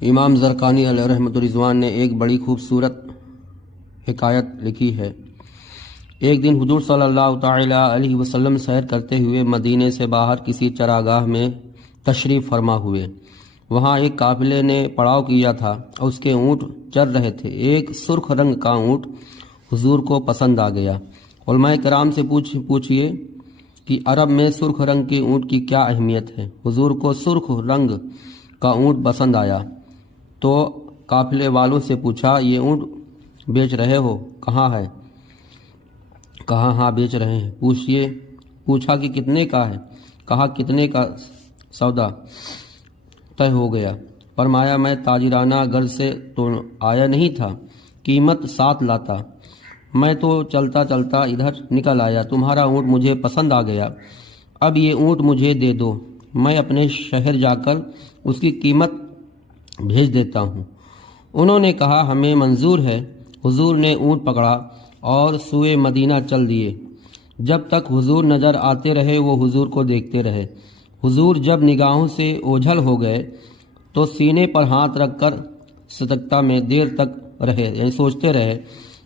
امام زرقانی علیہ رحمۃ الرضوان نے ایک بڑی خوبصورت حکایت لکھی ہے۔ ایک دن حضور صلی اللہ تعالی علیہ وسلم سیر کرتے ہوئے مدینے سے باہر کسی چراگاہ میں تشریف فرما ہوئے۔ وہاں ایک قافلے نے پڑاؤ کیا تھا اور اس کے اونٹ چر رہے تھے۔ ایک سرخ رنگ کا اونٹ حضور کو پسند آ گیا۔ علماء کرام سے پوچھئے کہ عرب میں سرخ رنگ کے اونٹ کی کیا اہمیت ہے؟ حضور کو سرخ رنگ کا اونٹ پسند آیا تو قافلے والوں سے پوچھا، یہ اونٹ بیچ رہے ہو؟ کہاں ہے؟ کہا ہاں بیچ رہے ہیں۔ پوچھا کہ کتنے کا ہے؟ کہا کتنے کا سودا طے ہو گیا؟ فرمایا میں تاجرانہ غرض سے تو آیا نہیں تھا، قیمت ساتھ لاتا۔ میں تو چلتا چلتا ادھر نکل آیا، تمہارا اونٹ مجھے پسند آ گیا، اب یہ اونٹ مجھے دے دو، میں اپنے شہر جا کر اس کی قیمت بھیج دیتا ہوں۔ انہوں نے کہا ہمیں منظور ہے۔ حضور نے اونٹ پکڑا اور سوئے مدینہ چل دیے۔ جب تک حضور نظر آتے رہے وہ حضور کو دیکھتے رہے۔ حضور جب نگاہوں سے اوجھل ہو گئے تو سینے پر ہاتھ رکھ کر سجدہ میں دیر تک رہے، یعنی سوچتے رہے۔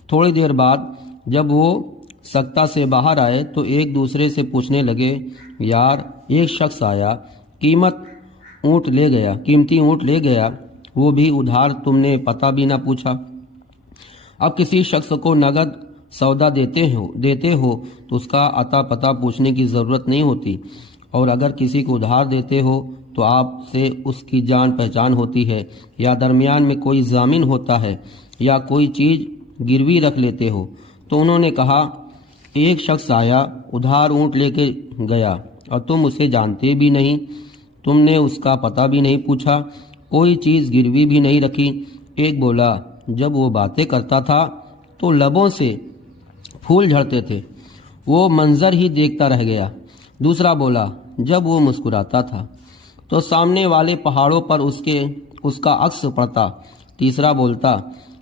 تھوڑی دیر بعد جب وہ سجدہ سے باہر آئے تو ایک دوسرے سے پوچھنے لگے، یار ایک شخص آیا، قیمتی اونٹ لے گیا، وہ بھی ادھار، تم نے پتہ بھی نہ پوچھا۔ اب کسی شخص کو نقد سودا دیتے ہو تو اس کا عطا پتہ پوچھنے کی ضرورت نہیں ہوتی، اور اگر کسی کو ادھار دیتے ہو تو آپ سے اس کی جان پہچان ہوتی ہے، یا درمیان میں کوئی ضامن ہوتا ہے، یا کوئی چیز گروی رکھ لیتے ہو۔ تو انہوں نے کہا ایک شخص آیا، ادھار اونٹ لے کے گیا اور تم اسے جانتے بھی نہیں، تم نے اس کا پتہ بھی نہیں پوچھا، کوئی چیز گروی بھی نہیں رکھی۔ ایک بولا جب وہ باتیں کرتا تھا تو لبوں سے پھول جھڑتے تھے، وہ منظر ہی دیکھتا رہ گیا۔ دوسرا بولا جب وہ مسکراتا تھا تو سامنے والے پہاڑوں پر اس کا عکس پڑتا۔ تیسرا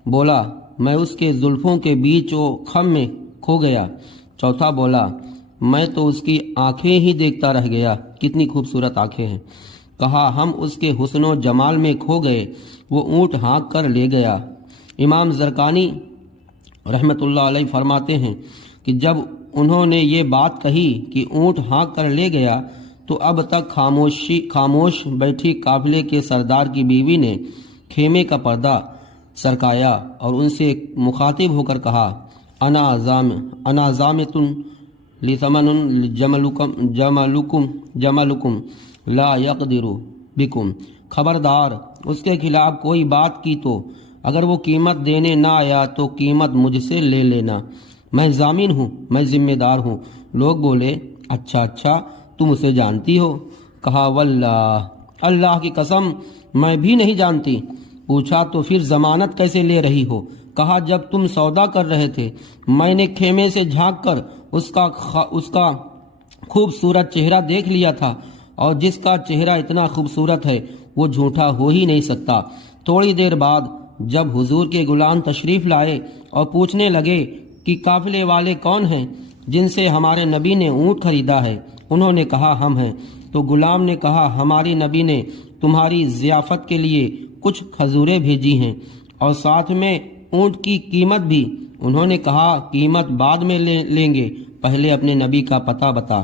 بولا میں اس کے زلفوں کے بیچ و خم میں کھو گیا۔ چوتھا بولا میں تو اس کی آنکھیں ہی دیکھتا رہ گیا، کتنی خوبصورت آنکھیں ہیں۔ کہا ہم اس کے حسن و جمال میں کھو گئے، وہ اونٹ ہانک کر لے گیا۔ امام زرقانی رحمۃ اللہ علیہ فرماتے ہیں کہ جب انہوں نے یہ بات کہی کہ اونٹ ہانک کر لے گیا تو اب تک خاموش بیٹھی قافلے کے سردار کی بیوی نے خیمے کا پردہ سرکایا اور ان سے مخاطب ہو کر کہا انا زامتن لثمن جملکم لا یقدر بکم، خبردار اس کے خلاف کوئی بات کی تو اگر وہ قیمت دینے نہ آیا تو قیمت مجھ سے لے لینا، میں ضامن ہوں، میں ذمہ دار ہوں۔ لوگ بولے اچھا تم اسے جانتی ہو؟ کہا واللہ، اللہ کی قسم میں بھی نہیں جانتی۔ پوچھا تو پھر ضمانت کیسے لے رہی ہو؟ کہا جب تم سودا کر رہے تھے میں نے خیمے سے جھانک کر اس کا خوبصورت چہرہ دیکھ لیا تھا، اور جس کا چہرہ اتنا خوبصورت ہے وہ جھوٹا ہو ہی نہیں سکتا۔ تھوڑی دیر بعد جب حضور کے غلام تشریف لائے اور پوچھنے لگے کہ قافلے والے کون ہیں جن سے ہمارے نبی نے اونٹ خریدا ہے؟ انہوں نے کہا ہم ہیں۔ تو غلام نے کہا ہماری نبی نے تمہاری ضیافت کے لیے کچھ کھجوریں بھیجی ہیں اور ساتھ میں اونٹ کی قیمت بھی۔ انہوں نے کہا قیمت بعد میں لیں گے، پہلے اپنے نبی کا پتہ بتا،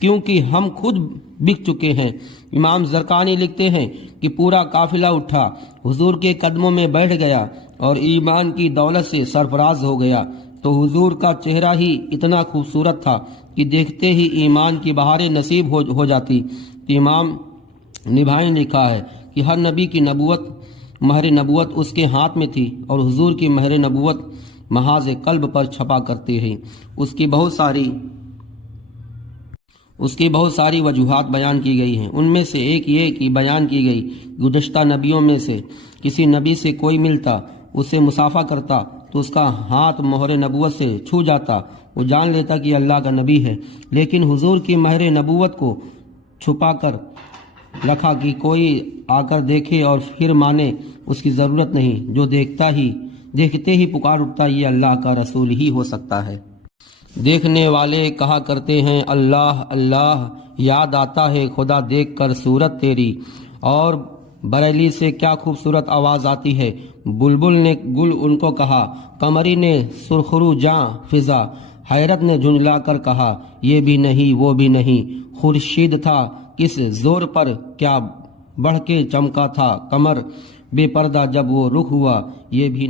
کیونکہ ہم خود بک چکے ہیں۔ امام زرقانی لکھتے ہیں کہ پورا قافلہ اٹھا، حضور کے قدموں میں بیٹھ گیا اور ایمان کی دولت سے سرفراز ہو گیا۔ تو حضور کا چہرہ ہی اتنا خوبصورت تھا کہ دیکھتے ہی ایمان کی بہاریں نصیب ہو جاتی۔ امام نبھائی نے لکھا ہے کہ ہر نبی کی مہر نبوت اس کے ہاتھ میں تھی، اور حضور کی مہر نبوت محاذ قلب پر چھپا کرتی ہے۔ اس کی بہت ساری وجوہات بیان کی گئی ہیں، ان میں سے ایک یہ کہ بیان کی گئی گزشتہ نبیوں میں سے کسی نبی سے کوئی ملتا، اسے مصافحہ کرتا تو اس کا ہاتھ مہر نبوت سے چھو جاتا، وہ جان لیتا کہ اللہ کا نبی ہے۔ لیکن حضور کی مہر نبوت کو چھپا کر رکھا کہ کوئی آ کر دیکھے اور پھر مانے، اس کی ضرورت نہیں، جو دیکھتے ہی پکار اٹھتا یہ اللہ کا رسول ہی ہو سکتا ہے۔ دیکھنے والے کہا کرتے ہیں اللہ اللہ، یاد آتا ہے خدا دیکھ کر صورت تیری، اور بریلی سے کیا خوبصورت آواز آتی ہے۔ بلبل نے گل ان کو کہا، قمری نے سرخرو جاں فضا، حیرت نے جھنجلا کر کہا، یہ بھی نہیں وہ بھی نہیں، خورشید تھا کس زور پر کیا بڑھ کے چمکا تھا، قمر بے پردہ جب وہ رخ ہوا، یہ بھی